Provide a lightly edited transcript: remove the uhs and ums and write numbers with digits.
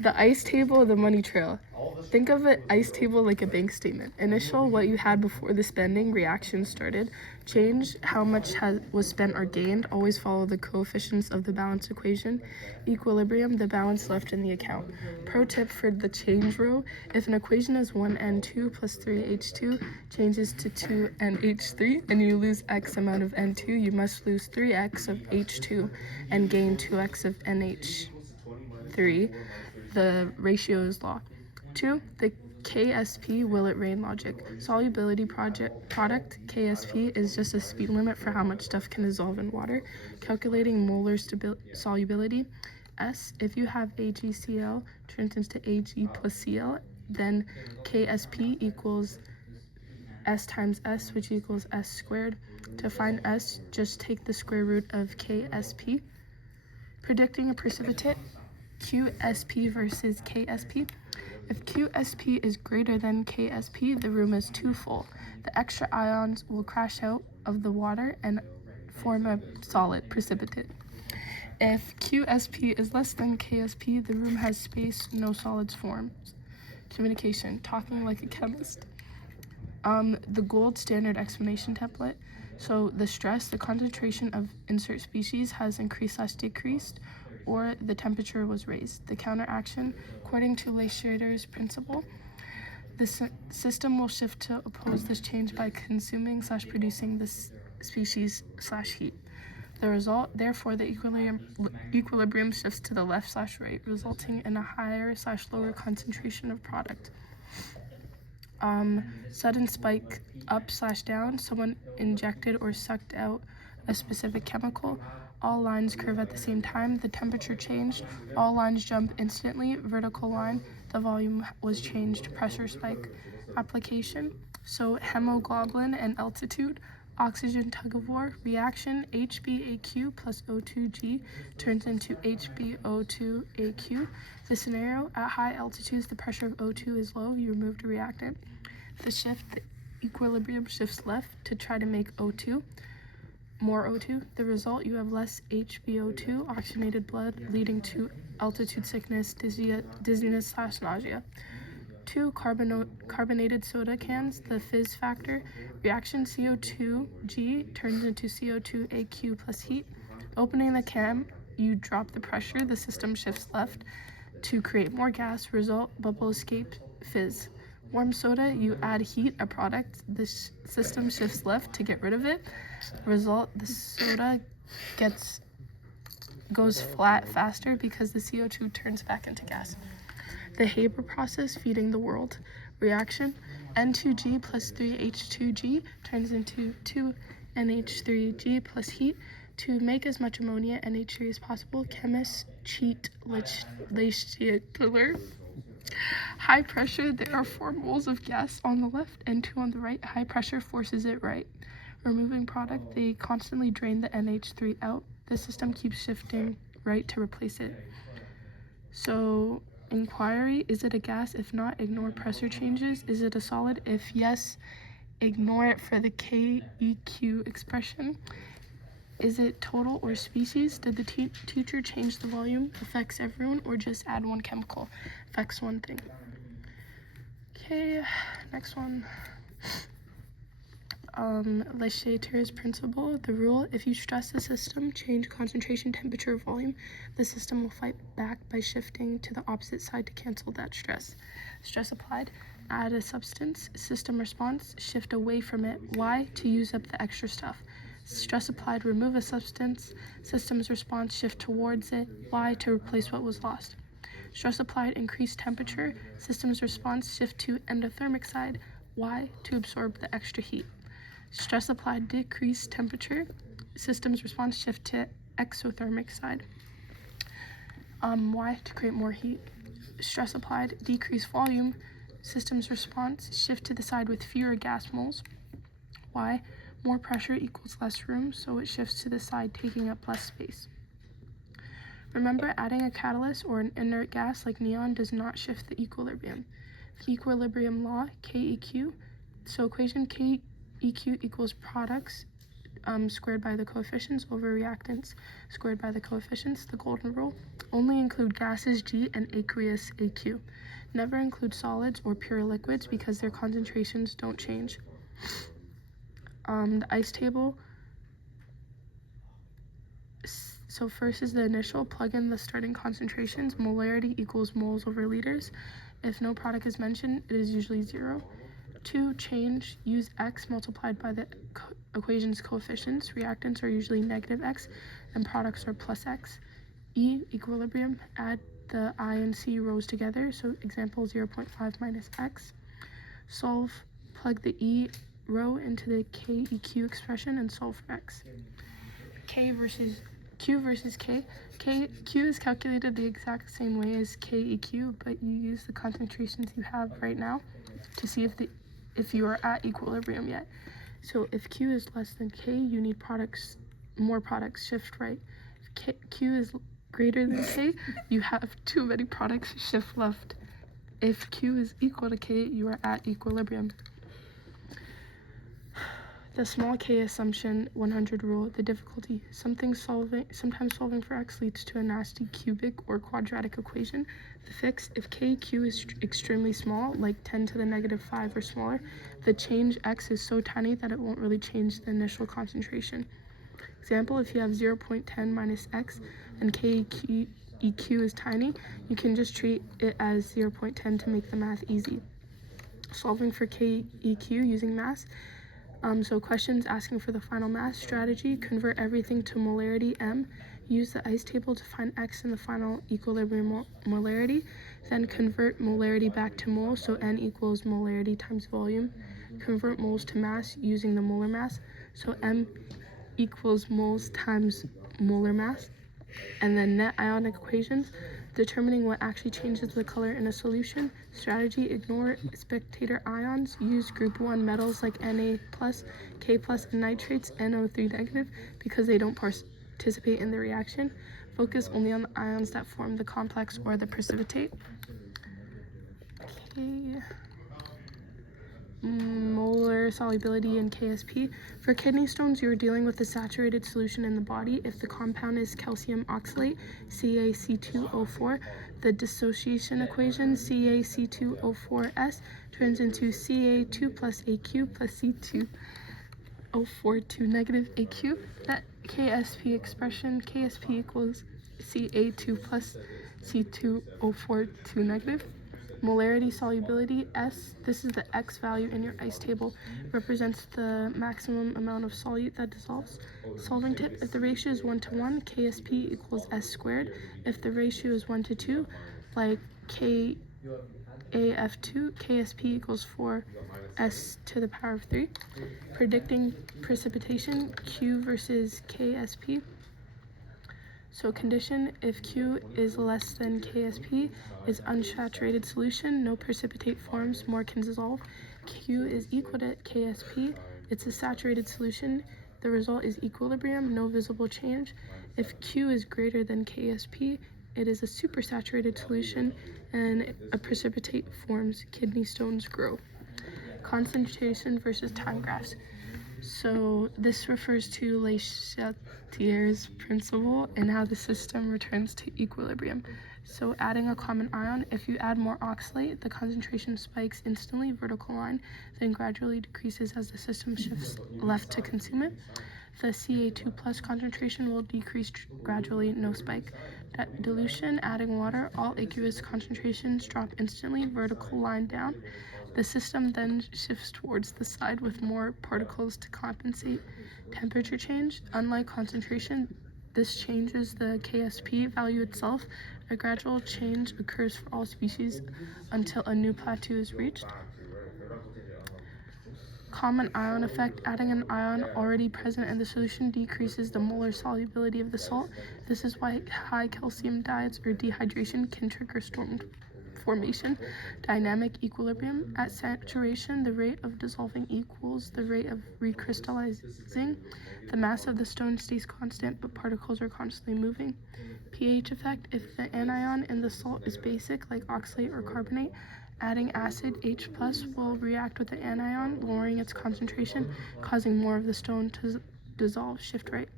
The ice table, the money trail. Think of an ice table like a bank statement. Initial, what you had before the spending reaction started. Change, how much was spent or gained. Always follow the coefficients of the balance equation. Equilibrium, the balance left in the account. Pro tip for the change row. If an equation is 1N2 plus 3H2 changes to 2NH3 and you lose X amount of N2, you must lose 3X of H2 and gain 2X of NH3. The ratios law. 2. The KSP will it rain logic. Solubility product KSP is just a speed limit for how much stuff can dissolve in water. Calculating molar solubility. S, if you have AgCl turns into Ag plus Cl, then KSP equals S times S, which equals S squared. To find S, just take the square root of KSP. Predicting a precipitate. QSP versus KSP. If QSP is greater than KSP, the room is too full. The extra ions will crash out of the water and form a solid precipitate. If QSP is less than KSP, the room has space, no solids forms. Communication, talking like a chemist. The gold standard explanation template. So the stress, the concentration of insert species has increased/decreased, or the temperature was raised. The counteraction, according to Le-Chatelier's principle, the system will shift to oppose this change by consuming/producing this species/heat. The result, therefore, the equilibrium shifts to the left/right, resulting in a higher/lower concentration of product. Sudden spike up/down, someone injected or sucked out a specific chemical. All lines curve at the same time. The temperature changed. All lines jump instantly. Vertical line, the volume was changed. Pressure spike. Application, so hemoglobin and altitude. Oxygen tug-of-war reaction, HbAq plus O2G turns into HbO2aq. The scenario, at high altitudes, the pressure of O2 is low, you removed a reactant. The equilibrium shifts left to try to make O2, more O2. The result, you have less HbO2, oxygenated blood, leading to altitude sickness, dizziness/nausea. 2. Carbonated soda cans, the fizz factor. Reaction, CO2G turns into CO2aq plus heat. Opening the can, you drop the pressure, the system shifts left to create more gas. Result, bubble escape, fizz. Warm soda, you add heat, a product, the system shifts left to get rid of it. Result, the soda goes flat faster because the CO2 turns back into gas. The Haber process, feeding the world. Reaction, N2G plus 3H2G turns into 2NH3G plus heat. To make as much ammonia NH3 as possible, chemists cheat Le-Chatelier. High pressure, there are 4 moles of gas on the left and 2 on the right. High pressure forces it right. Removing product, they constantly drain the NH3 out. The system keeps shifting right to replace it. So, inquiry, is it a gas? If not, ignore pressure changes. Is it a solid? If yes, ignore it for the KEQ expression. Is it total or species? Did the teacher change the volume? Affects everyone, or just add one chemical? Affects one thing. Okay, next one. Le-Chatelier's principle, the rule, if you stress the system, change concentration, temperature, volume, the system will fight back by shifting to the opposite side to cancel that stress. Stress applied, add a substance, system response, shift away from it. Why? To use up the extra stuff. Stress applied, remove a substance, system's response, shift towards it. Why? To replace what was lost. Stress applied, increase temperature, system's response, shift to endothermic side. Why? To absorb the extra heat. Stress applied, decrease temperature, system's response, shift to exothermic side. Why? To create more heat. Stress applied, decrease volume, system's response, shift to the side with fewer gas moles. Why? More pressure equals less room, so it shifts to the side, taking up less space. Remember, adding a catalyst or an inert gas like neon does not shift the equilibrium. The equilibrium law, KEQ, so equation KEQ equals products squared by the coefficients over reactants squared by the coefficients, the golden rule. Only include gases G and aqueous AQ. Never include solids or pure liquids because their concentrations don't change. The ice table. So first is the initial, plug in the starting concentrations. Molarity equals moles over liters. If no product is mentioned, it is usually 0. 2, change, use x multiplied by the equation's coefficients. Reactants are usually negative x and products are plus x. E, equilibrium, add the I and C rows together. So example 0.5 minus x. Solve, plug the E row into the KEQ expression and solve for x. Q versus K. Q is calculated the exact same way as KEQ, but you use the concentrations you have right now to see if you are at equilibrium yet. So if Q is less than K, you need more products, shift right. If Q is greater than K, you have too many products, shift left. If Q is equal to K, you are at equilibrium. The small k assumption 100 rule, the difficulty. Sometimes solving for x leads to a nasty cubic or quadratic equation. The fix, if kq is extremely small, like 10 to the negative 5 or smaller, the change x is so tiny that it won't really change the initial concentration. Example, if you have 0.10 minus x and KEQ is tiny, you can just treat it as 0.10 to make the math easy. Solving for KEQ using mass. So questions asking for the final mass. Strategy, convert everything to molarity M. Use the ice table to find x in the final equilibrium molarity. Then convert molarity back to mole, so N equals molarity times volume. Convert moles to mass using the molar mass, so M equals moles times molar mass. And then net ionic equations, determining what actually changes the color in a solution. Strategy, ignore spectator ions. Use group 1 metals like Na+, K+, and nitrates, NO3 negative, because they don't participate in the reaction. Focus only on the ions that form the complex or the precipitate. Okay. Molar solubility in KSP. For kidney stones, you're dealing with a saturated solution in the body. If the compound is calcium oxalate, CaC2O4, the dissociation equation, CaC2O4S, turns into Ca2 plus Aq plus C2O4 to negative Aq. That KSP expression, KSP equals Ca2 plus C2O4 to negative. Molarity solubility, S, this is the X value in your ice table, represents the maximum amount of solute that dissolves. Solving tip, if the ratio is 1 to 1, KSP equals S squared. If the ratio is 1 to 2, like KAF2, KSP equals 4S to the power of 3. Predicting precipitation, Q versus KSP. So condition, if Q is less than KSP, is unsaturated solution, no precipitate forms, more can dissolve. Q is equal to KSP, it's a saturated solution, the result is equilibrium, no visible change. If Q is greater than KSP, it is a supersaturated solution and a precipitate forms, kidney stones grow. Concentration versus time graphs. So this refers to Le Chatelier's principle and how the system returns to equilibrium. So adding a common ion, if you add more oxalate, the concentration spikes instantly, vertical line, then gradually decreases as the system shifts left to consume it. The Ca2 plus concentration will decrease gradually, no spike. Dilution, adding water, all aqueous concentrations drop instantly, vertical line down. The system then shifts towards the side with more particles to compensate temperature change. Unlike concentration, this changes the KSP value itself. A gradual change occurs for all species until a new plateau is reached. Common ion effect, adding an ion already present in the solution decreases the molar solubility of the salt. This is why high calcium diets or dehydration can trigger storm formation. Dynamic equilibrium, at saturation, the rate of dissolving equals the rate of recrystallizing. The mass of the stone stays constant, but particles are constantly moving. pH effect, if the anion in the salt is basic, like oxalate or carbonate, adding acid H plus will react with the anion, lowering its concentration, causing more of the stone to dissolve, shift right.